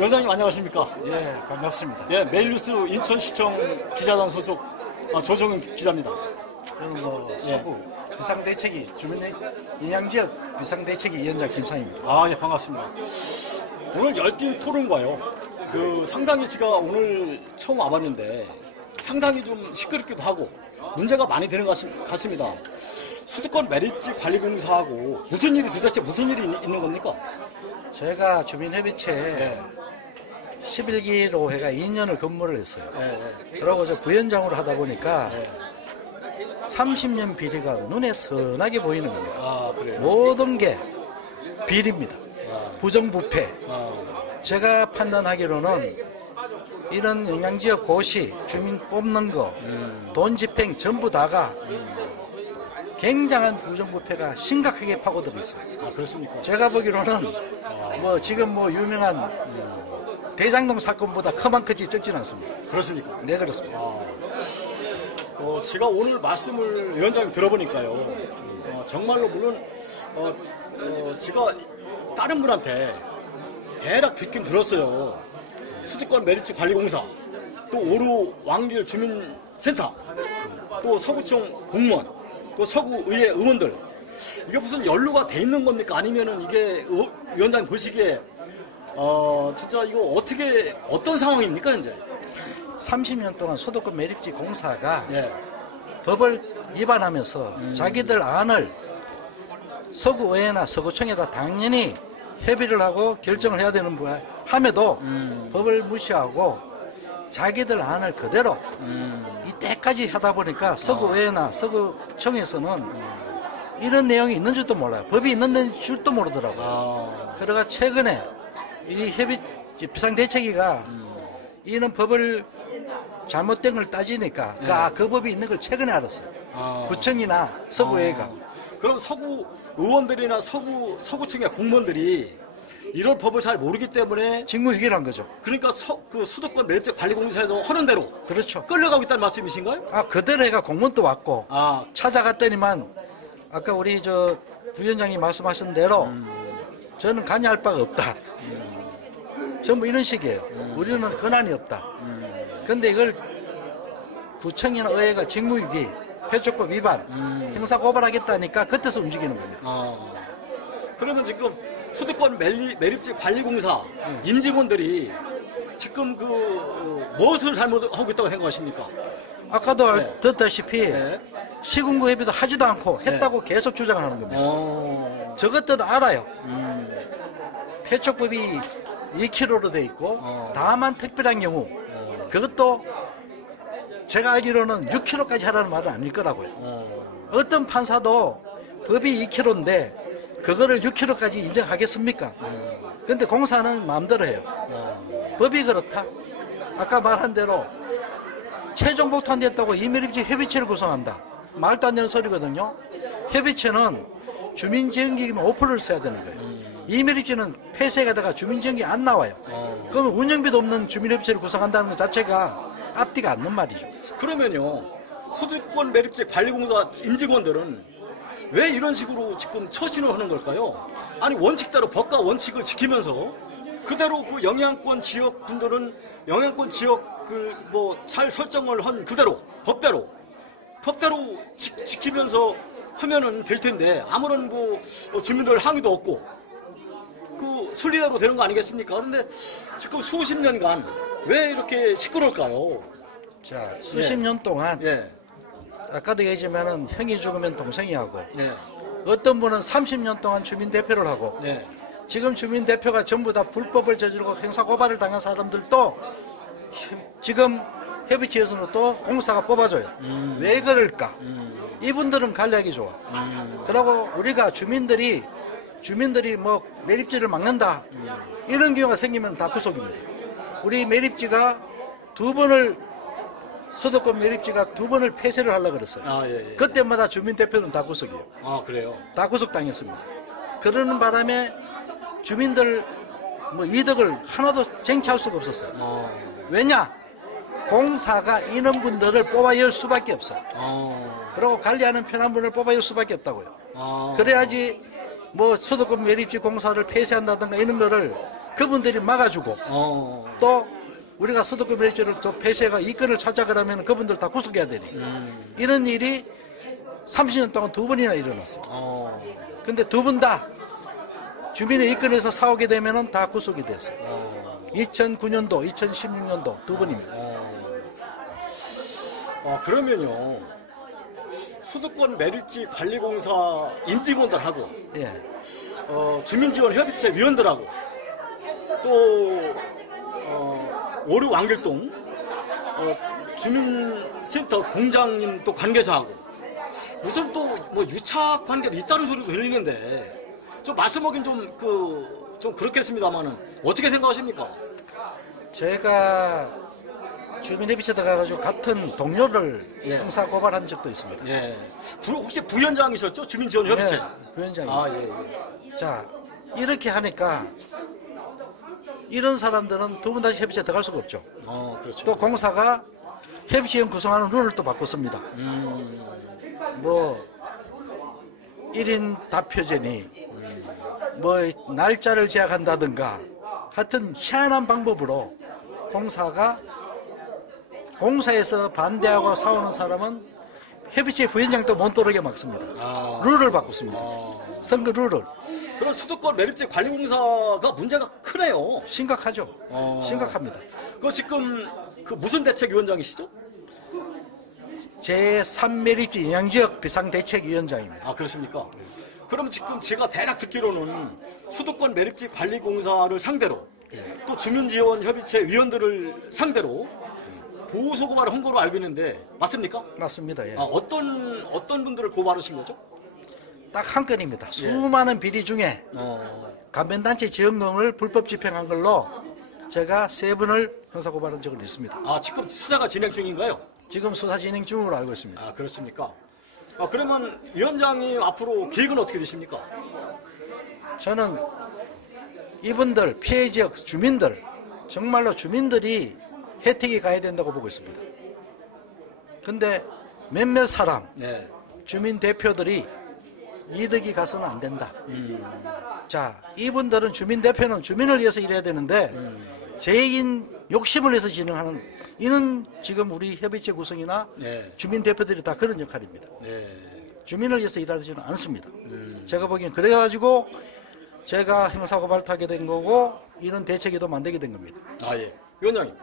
위원장님 안녕하십니까? 예, 반갑습니다. 예, 매일뉴스 인천시청 기자단 소속 조정은 기자입니다. 저는 서구 비상대책위 주민영향지역 비상대책위 위원장 김상입니다. 아, 예, 반갑습니다. 오늘 열띤 토론과요. 상당히 제가 오늘 처음 와봤는데 상당히 좀 시끄럽기도 하고 문제가 많이 되는 것 같습니다. 수도권 매립지 관리공사하고 도대체 무슨 일이 있는 겁니까? 제가 주민협의체에 11기로 해가 2년을 근무를 했어요. 그러고 저 부위원장으로 하다 보니까 30년 비리가 눈에 선하게 보이는 겁니다. 아, 그래요? 모든 게 비리입니다. 부정부패. 제가 판단하기로는 이런 영향지역 고시, 주민 뽑는 거, 돈 집행 전부 다가 굉장한 부정부패가 심각하게 파고들고 있어요. 아, 그렇습니까? 제가 보기로는 지금 유명한 대장동 사건보다 크만 크지 적진 않습니다. 그렇습니까? 네, 그렇습니다. 제가 오늘 말씀을 위원장님 들어보니까요. 정말로 물론 제가 다른 분한테 대략 듣긴 들었어요. 수도권 매립지 관리공사, 또 오루 왕길 주민센터, 또 서구청 공무원, 또 서구의회 의원들, 이게 무슨 연루가 돼 있는 겁니까? 아니면은 이게 위원장님 보시기에 진짜 이거 어떤 상황입니까 현재? 30년 동안 수도권 매립지 공사가 예. 법을 위반하면서 자기들 안을 서구의회나 서구청에다 당연히 협의를 하고 결정을 해야 되는 거야. 함에도 법을 무시하고 자기들 안을 그대로 이때까지 하다 보니까 서구의회나 서구청에서는 이런 내용이 있는 줄도 몰라요. 법이 있는 줄도 모르더라고요. 그러가 최근에 이 비상대책위가 이런 법을 잘못된 걸 따지니까 그 법이 있는 걸 최근에 알았어요. 구청이나 서구의회가. 그럼 서구 의원들이나 서구청의 공무원들이 이런 법을 잘 모르기 때문에 직무유기를 한 거죠. 그러니까 수도권 매립지 관리공사에서 하는 대로 그렇죠. 끌려가고 있다는 말씀이신가요? 그대로 해가 공무원도 왔고 찾아갔더니만 아까 우리 부위원장님 말씀하신 대로 저는 관여할 바가 없다. 전부 이런 식이에요. 우리는 권한이 없다. 그런데 이걸 구청이나 의회가 직무유기, 회초법 위반, 형사고발하겠다니까 그때서 움직이는 겁니다. 그러면 지금 수도권 매립지 관리공사 임직원들이 지금 무엇을 잘못하고 있다고 생각하십니까? 아까도 듣다시피 시군구 협의도 하지도 않고 했다고 계속 주장하는 겁니다. 저것들은 알아요. 회초법이 2km로 돼 있고 다만 특별한 경우 그것도 제가 알기로는 6km까지 하라는 말은 아닐 거라고요. 어떤 판사도 법이 2km인데 그거를 6km까지 인정하겠습니까? 그런데 공사는 마음대로 해요. 법이 그렇다. 아까 말한 대로 최종 복통됐다고 이매립지 협의체를 구성한다. 말도 안 되는 소리거든요. 협의체는 주민지원기금의 5%를 써야 되는 거예요. 이매립지는 폐쇄가다가 주민지원기 안 나와요. 그러면 운영비도 없는 주민협의체를 구성한다는 것 자체가 앞뒤가 않는 말이죠. 그러면요, 수도권 매립지 관리공사 임직원들은 왜 이런 식으로 지금 처신을 하는 걸까요? 아니, 원칙대로 법과 원칙을 지키면서 그대로 그 영향권 지역 분들은 영향권 지역을 잘 설정을 한 그대로 법대로 지키면서 하면은 될 텐데 아무런 주민들 항의도 없고 순리대로 되는 거 아니겠습니까? 그런데 지금 수십 년간 왜 이렇게 시끄러울까요? 자, 수십 년 동안 아까도 얘기했지만은 형이 죽으면 동생이 하고 어떤 분은 30년 동안 주민대표를 하고 지금 주민대표가 전부 다 불법을 저지르고 형사고발을 당한 사람들도 지금 협의체에서는 또 공사가 뽑아줘요. 왜 그럴까? 이분들은 관리하기 좋아. 그리고 우리가 주민들이 매립지를 막는다 이런 경우가 생기면 다 구속입니다. 우리 매립지가 수도권 매립지가 2번을 폐쇄를 하려고 그랬어요. 그때마다 주민대표는 다 구속이에요. 그래요? 다 구속당했습니다. 그러는 바람에 주민들 이득을 하나도 쟁취할 수가 없었어요. 왜냐? 공사가 인원분들을 뽑아열 수밖에 없어요. 그리고 관리하는 편한 분을 뽑아열 수밖에 없다고요. 그래야지 수도권 매립지 공사를 폐쇄한다든가 이런 거를 그분들이 막아주고 또 우리가 수도권 매립지를 저 폐쇄가 이권을 찾아 그러면 그분들 다 구속해야 되니 이런 일이 30년 동안 2번이나 일어났어요. 근데 2분 다 주민의 이권에서 싸우게 되면은 다 구속이 됐어요. 2009년도, 2016년도 2번입니다. 그러면요. 수도권 매립지 관리공사 임직원들하고 예. 주민지원협의체 위원들하고 또 오류 왕길동 주민센터 동장님 또 관계자하고 무슨 또 뭐 유착 관계도 있다는 소리도 들리는데 좀 말씀하긴 좀 그렇겠습니다만은 어떻게 생각하십니까? 제가 주민협의체 들어가가지고 같은 동료를 예. 형사 고발한 적도 있습니다. 예. 혹시 부위원장이셨죠? 주민지원협의체. 네, 부위원장입니다. 예. 자, 이렇게 하니까 이런 사람들은 2분 다시 협의체 들어갈 수가 없죠. 그렇죠. 또 공사가 협의체형 구성하는 룰을 또 바꿨습니다. 뭐 1인 다표제니 뭐 날짜를 제약한다든가 하여튼 희한한 방법으로 공사에서 반대하고 싸우는 사람은 협의체 부위원장도 못 들어오게 막습니다. 룰을 바꿨습니다. 선거 룰을. 그럼 수도권 매립지 관리공사가 문제가 크네요. 심각하죠. 심각합니다. 그 지금 무슨 대책위원장이시죠? 제3매립지 영향지역 비상대책위원장입니다. 그렇습니까? 그럼 지금 제가 대략 듣기로는 수도권 매립지 관리공사를 상대로 또 주민지원협의체 위원들을 상대로 고소고발을 한 거로 알고 있는데 맞습니까? 맞습니다. 예. 어떤 분들을 고발하신 거죠? 딱 한 건입니다. 수많은 비리 중에 간변단체 지원금을 불법 집행한 걸로 제가 3분을 형사고발한 적은 있습니다. 지금 수사가 진행 중인가요? 지금 수사 진행 중으로 알고 있습니다. 그렇습니까? 그러면 위원장님 앞으로 계획은 어떻게 되십니까? 저는 이분들 피해 지역 주민들 정말로 주민들이 혜택이 가야 된다고 보고 있습니다. 근데 몇몇 사람 주민 대표들이 이득이 가서는 안 된다. 자, 이분들은 주민 대표는 주민을 위해서 일해야 되는데 개인 욕심을 위해서 진행하는 이는 지금 우리 협의체 구성이나 주민 대표들이 다 그런 역할입니다. 주민을 위해서 일하지는 않습니다. 제가 보기엔 그래가지고 제가 형사고발을 하게 된 거고 이런 대책에도 만들게 된 겁니다. 예. 위원장님,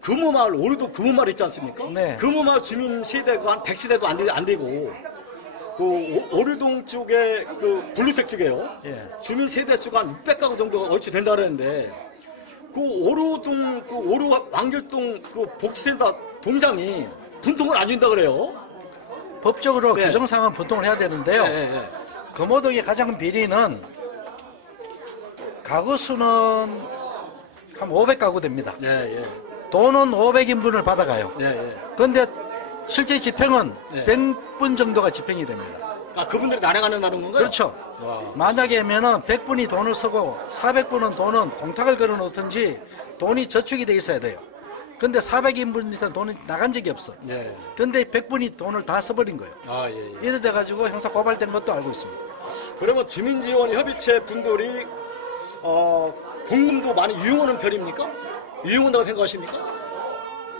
금호마을, 오류도 금호마을 있지 않습니까? 네. 금호마을 주민 세대가 한 100세대도 안 되고 오류동 쪽에 블루텍 쪽에요. 예. 주민 세대 수가 한 600가구 정도가 얼추 된다 그러는데 오류동 오류 왕길동 복지센터 동장이 분통을 안 준다 그래요. 법적으로 규정상은 분통을 해야 되는데요. 금호동의 가장 큰 비리는 가구 수는 한 500가구 됩니다. 돈은 500인분을 받아가요. 그런데 실제 집행은 100분 정도가 집행이 됩니다. 그분들이 난행하는다는 건가요? 그렇죠. 만약에 하면은 100분이 돈을 쓰고 400분은 돈은 공탁을 걸어 놓든지 돈이 저축이 돼 있어야 돼요. 근데 400인분이니까 돈이 나간 적이 없어. 근데 100분이 돈을 다 써버린 거예요. 이래 돼가지고 형사 고발된 것도 알고 있습니다. 그러면 주민지원협의체 분들이 공금도 많이 이용하는 편입니까? 이용한다고 생각하십니까?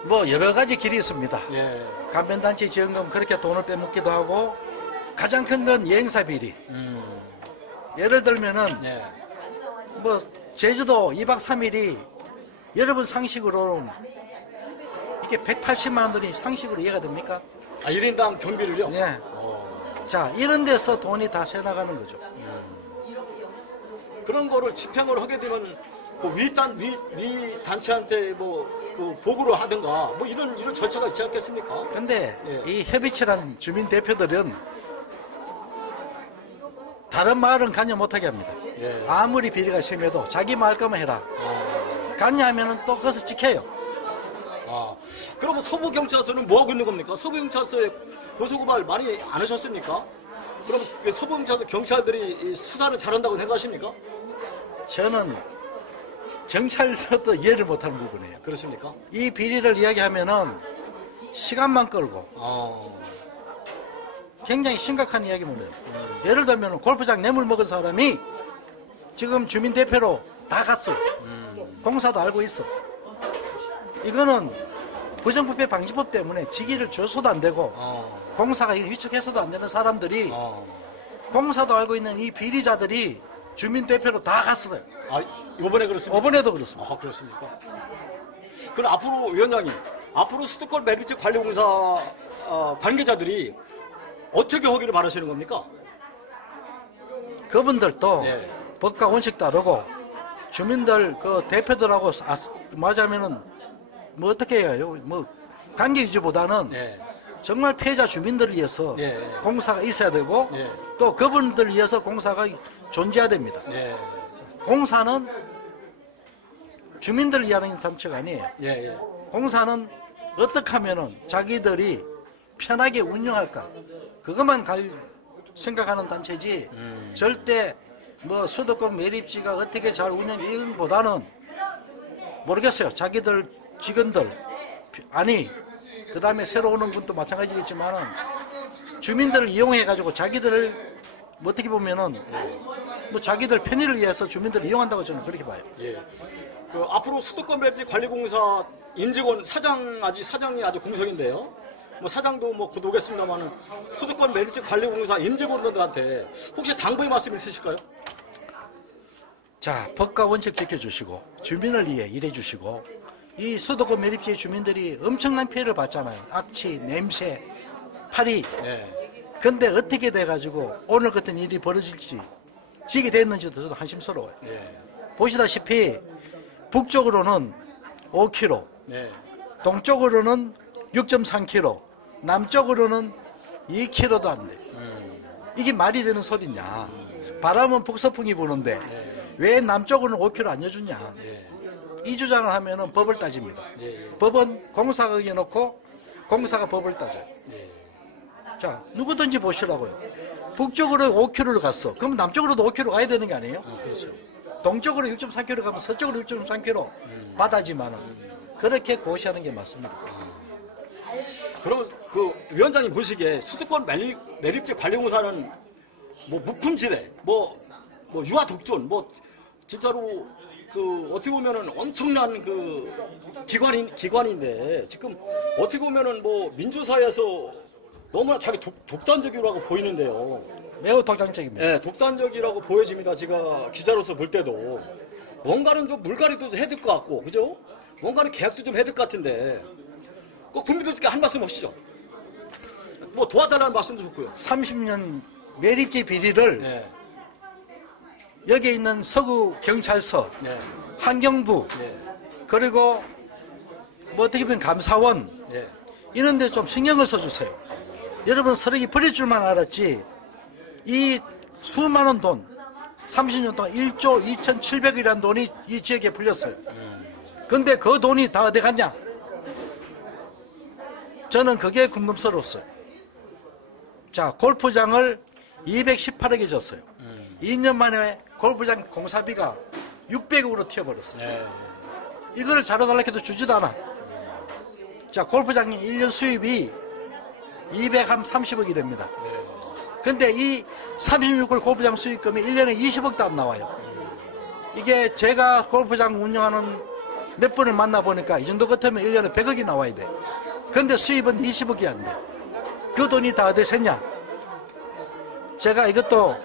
뭐 여러 가지 길이 있습니다. 간변단체 지원금 그렇게 돈을 빼먹기도 하고 가장 큰 건 여행사 비리. 예를 들면은 뭐 제주도 2박 3일이 여러분 상식으로는 이게 180만 원 돈이 상식으로 이해가 됩니까? 1인당 경비를요? 네. 자, 이런 데서 돈이 다 새나가는 거죠. 그런 거를 집행을 하게 되면 위 단체한테 보고를 하든가 이런 절차가 있지 않겠습니까? 근데 이 협의체란 주민 대표들은 다른 마을은 관여 못하게 합니다. 아무리 비리가 심해도 자기 마을 거만 해라. 관여하면은 또 거기서 찍혀요. 그러면 서부경찰서는 뭐 하고 있는 겁니까? 서부경찰서에 고소고발 많이 안 하셨습니까? 그럼 서부경찰서 경찰들이 수사를 잘한다고 생각하십니까? 저는 경찰서도 이해를 못하는 부분이에요. 그렇습니까? 이 비리를 이야기하면은 시간만 끌고 굉장히 심각한 이야기문이에요. 예를 들면 골프장 뇌물 먹은 사람이 지금 주민 대표로 다 갔어요. 공사도 알고 있어. 이거는 부정부패 방지법 때문에 직위를 줘서도 안 되고 공사가 위축해서도 안 되는 사람들이 공사도 알고 있는 이 비리자들이 주민대표로 다 갔어요. 아, 이번에 그렇습니까? 이번에도 그렇습니다. 아, 그렇습니까? 그럼 앞으로 위원장님, 앞으로 수도권 매립지 관리공사 관계자들이 어떻게 하기를 바라시는 겁니까? 그분들도 네. 법과 원칙 따르고 주민들 그 대표들하고 말하자면은 뭐 어떻게 해요? 뭐 관계 유지보다는 네. 정말 피해자 주민들을 위해서 네. 공사가 있어야 되고 네. 또 그분들을 위해서 공사가 존재해야 됩니다. 예. 공사는 주민들을 위한 단체가 아니에요. 예, 예. 공사는 어떻게 하면은 자기들이 편하게 운영할까 그것만 생각하는 단체지 절대 뭐 수도권 매립지가 어떻게 잘 운영 이런 보다는 모르겠어요. 자기들 직원들 아니 그 다음에 새로 오는 분도 마찬가지겠지만은 주민들을 이용해 가지고 자기들을 뭐 어떻게 보면은 뭐 자기들 편의를 위해서 주민들을 이용한다고 저는 그렇게 봐요. 예. 그 앞으로 수도권 매립지 관리공사 인직원 사장이 아주 공석인데요. 뭐 사장도 뭐 곧 오겠습니다만은 수도권 매립지 관리공사 인직원들한테 혹시 당부의 말씀 있으실까요? 자, 법과 원칙 지켜주시고 주민을 위해 일해주시고 이 수도권 매립지의 주민들이 엄청난 피해를 봤잖아요. 악취, 냄새, 파리. 예. 근데 어떻게 돼가지고 오늘 같은 일이 벌어질지 지게 됐는지도 저도 한심스러워요. 예. 보시다시피 북쪽으로는 5km, 네. 동쪽으로는 6.3km, 남쪽으로는 2km도 안 돼. 이게 말이 되는 소리냐. 바람은 북서풍이 부는데 왜 남쪽으로는 5km 안 여주냐. 이 주장을 하면은 법을 따집니다. 법은 공사가 의해놓고 공사가 법을 따져요. 자, 누구든지 보시라고요. 북쪽으로 5km를 갔어. 그럼 남쪽으로도 5km 가야 되는 게 아니에요? 그렇죠. 동쪽으로 6.3km 가면 서쪽으로 6.3km 바다지만은 그렇게 고시하는 게 맞습니다. 그럼 그 위원장님 보시기에 수도권 매립지 관리공사는 뭐 무품지대, 뭐 유아 독존, 뭐 진짜로 그 어떻게 보면은 엄청난 그 기관인데 지금 어떻게 보면은 뭐 민주사회에서 너무나 자기 독단적이라고 보이는데요. 매우 독단적입니다. 네, 독단적이라고 보여집니다. 제가 기자로서 볼 때도 뭔가는 좀 물갈이도 해야 될 것 같고, 그죠? 뭔가는 계약도 좀 해야 될 것 같은데 꼭 국민들께 한 말씀 하시죠. 뭐 도와달라는 말씀도 좋고요. 30년 매립지 비리를 네, 여기 있는 서구 경찰서, 네, 환경부, 네, 그리고 뭐 어떻게 보면 감사원 네. 이런 데 좀 신경을 써주세요. 여러분 서력이 버릴 줄만 알았지 이 수많은 돈 30년 동안 1조 2,700억이라는 돈이 이 지역에 불렸어요. 근데 그 돈이 다 어디 갔냐? 저는 그게 궁금스러웠어요. 자, 골프장을 218억에 줬어요. 2년 만에 골프장 공사비가 600억으로 튀어버렸어요. 네. 이거를 자료달라 해도 주지도 않아. 자, 골프장 1년 수입이 230억이 됩니다. 근데 이 36골 골프장 수익금이 1년에 20억도 안 나와요. 이게 제가 골프장 운영하는 몇 분을 만나보니까 이 정도 같으면 1년에 100억이 나와야 돼. 근데 수입은 20억이 안 돼. 그 돈이 다 어디 샜냐? 제가 이것도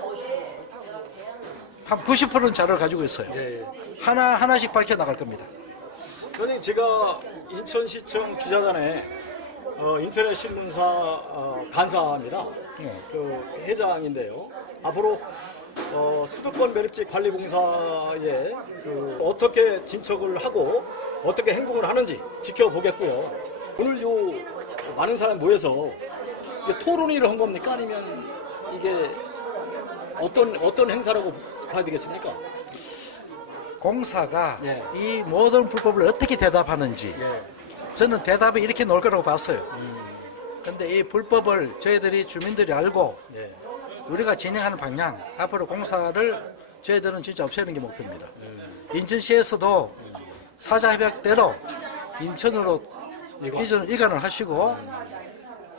한 90%는 자료를 가지고 있어요. 예, 예. 하나씩 밝혀나갈 겁니다. 선생님, 제가 인천시청 기자단에 인터넷 신문사 간사입니다. 그 회장인데요. 앞으로 수도권 매립지 관리공사에 그 어떻게 진척을 하고 어떻게 행동을 하는지 지켜보겠고요. 오늘 요 많은 사람 모여서 이게 토론회를 한 겁니까? 아니면 이게 어떤 행사라고 봐야 되겠습니까? 공사가 예. 이 모든 불법을 어떻게 대답하는지 예. 저는 대답이 이렇게 나올 거라고 봤어요. 근데 이 불법을 저희들이 주민들이 알고 예. 우리가 진행하는 방향 앞으로 공사를 저희들은 진짜 없애는 게 목표입니다. 인천시에서도 사자협약대로 인천으로 이관을 하시고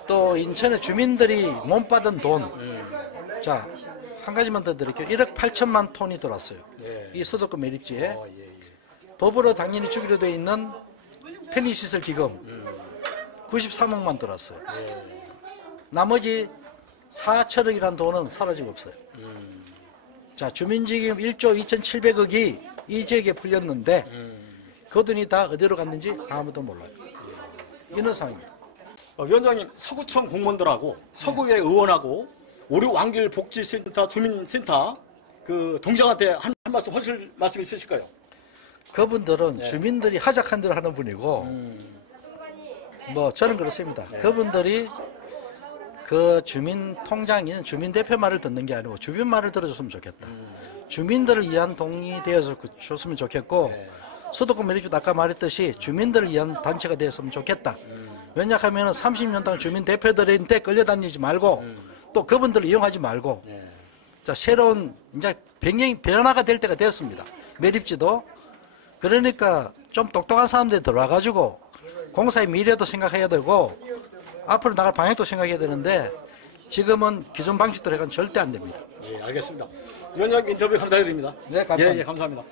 또 인천의 주민들이 못 받은 돈 자, 한 가지만 더 드릴게요. 1억 8천만 톤이 들어왔어요. 예. 이 수도권 매립지에. 예, 예. 법으로 당연히 주기로 되어 있는 편의시설 기금 93억만 들어왔어요. 나머지 4천억이라는 돈은 사라지고 없어요. 자, 주민지금 1조 2,700억이 이 지역에 풀렸는데 그 돈이 다 어디로 갔는지 아무도 몰라요. 이런 상황입니다. 위원장님, 서구청 공무원들하고 서구의 의원하고 오류 왕길 복지센터 주민센터 그 동장한테 한 말씀 하실 말씀 있으실까요? 그분들은 주민들이 하작한 대로 하는 분이고 뭐 저는 그렇습니다. 그분들이 그 주민 통장인 주민 대표 말을 듣는 게 아니고 주민 말을 들어줬으면 좋겠다. 주민들을 위한 동이 되어줬으면 좋겠고 수도권 매립지도 아까 말했듯이 주민들을 위한 단체가 되었으면 좋겠다. 왜냐하면 30년 동안 주민 대표들한테 끌려다니지 말고 또 그분들을 이용하지 말고 자, 새로운 이제 변화가 될 때가 되었습니다. 매립지도. 그러니까 좀 똑똑한 사람들이 들어와가지고 공사의 미래도 생각해야 되고 앞으로 나갈 방향도 생각해야 되는데 지금은 기존 방식대로 해서는 절대 안 됩니다. 예, 알겠습니다. 위원장님 인터뷰 감사드립니다. 네, 감사합니다. 예, 감사합니다.